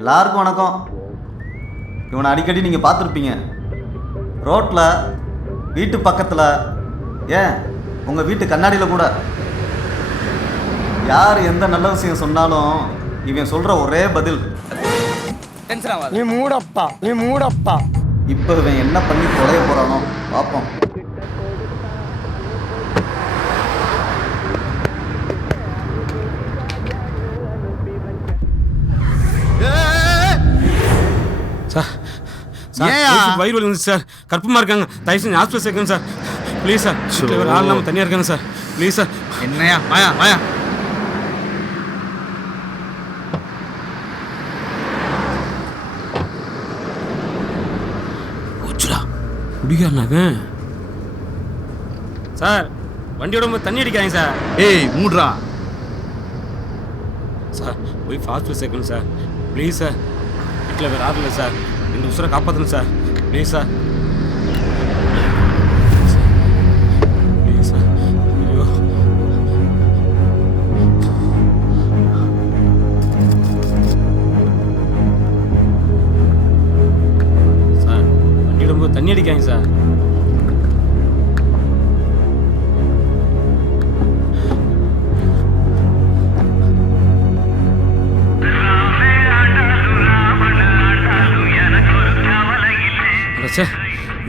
எல்லாருக்கும் வணக்கம். இவனை அடிக்கடி நீங்கள் பார்த்துருப்பீங்க. ரோட்டில், வீட்டு பக்கத்தில், ஏன் உங்கள் வீட்டு கண்ணாடியில் கூட. யார் எந்த நல்ல விஷயம் சொன்னாலும் இவன் சொல்கிற ஒரே பதில், நீ மூடப்பா, நீ மூடப்பா. இப்போ இவன் என்ன பண்ணி தொலைய போகிறானோ பார்ப்போம். வயிறு வலி வந்து சார், கற்பமாக இருக்காங்க. தயவு செஞ்சு ஹாஸ்பிட்டல் சேர்க்கணும் சார், ப்ளீஸ் சார். ஒரு ஆள் இல்லாமல் தனியாக இருக்காங்க சார், ப்ளீஸ் சார். என்னையா வாயா வாயா. குடிக்காரனாக சார், வண்டியோட போது தண்ணி அடிக்காங்க சார். ஏய் மூட்ரா சார். போய் ஹாஸ்பிட்டல் சேர்க்கணும் சார், ப்ளீஸ் சார். வீட்டில் வேறு ஆள் இல்லை சார், இந்த உசுரை காப்பாற்றணும் sir, please sir. Please sir. ஐயோ சார், வண்டியோட போது தண்ணி அடிக்காங்க சார்.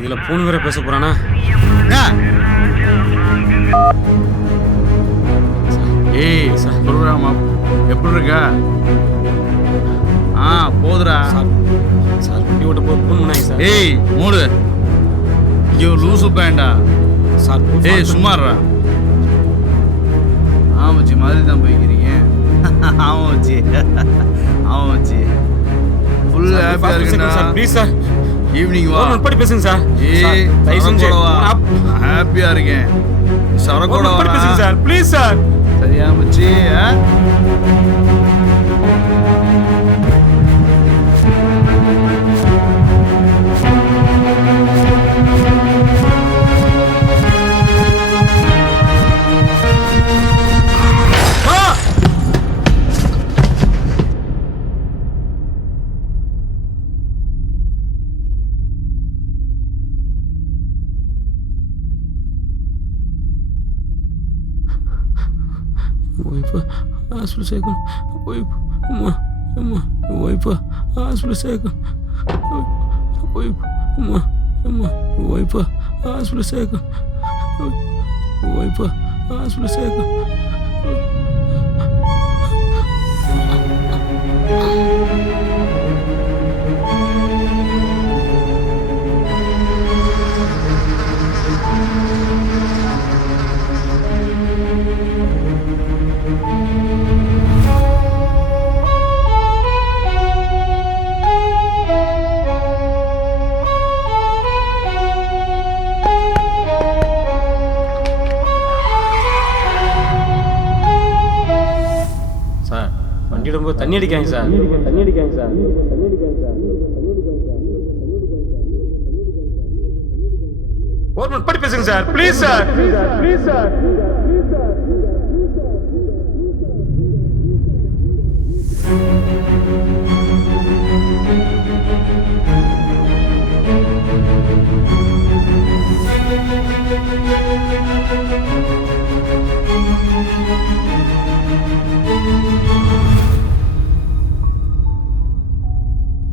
இதுல போன் வேற பேச போறானா? ஏய் சொல்றாமா, எப்படி இருக்க? போதுரா சார். வண்டி ஓட்ட போது போன் பண்ணாங்க சார். ஏய் மூடு, இங்க லூசு பேண்டா சார். ஏய் சும்மாறா. ஆமாச்சி மாதிரி தான் போய்க்கிறீங்க. ஆமாச்சி ஆமாச்சி ஃபுல் ஹாப்பியா இருக்கேன் சார், ப்ளீஸ் சார். ஈவினிங் வா, படி பேசுங்க சார். ஏய் தயவு செஞ்சு ஹாப்பியா இருக்கேன். சரக்கோட படி பேசுங்க சார், ப்ளீஸ் சார். சரியா மச்சி? Wipe hospital second. Wipe, Amma, wipe hospital second. Wipe, Amma, wipe hospital second. Wipe hospital second. வண்டியிடும்போது தண்ணி அடிக்காங்க சார். தண்ணி அடிக்காங்க சார். ஒரு மினிட் படி பேசுங்க sir, please sir. Please sir.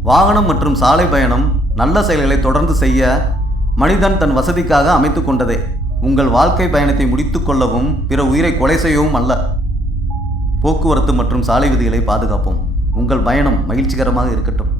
வாகனம் மற்றும் சாலை பயணம் நல்ல செயல்களை தொடர்ந்து செய்ய மனிதன் தன் வசதிக்காக அமைத்து கொண்டதே. உங்கள் வாழ்க்கை பயணத்தை முடித்து கொள்ளவும் பிற உயிரை கொலை செய்யவும் அல்ல. போக்குவரத்து மற்றும் சாலை விதிகளை பாதுகாப்போம். உங்கள் பயணம் மகிழ்ச்சிகரமாக இருக்கட்டும்.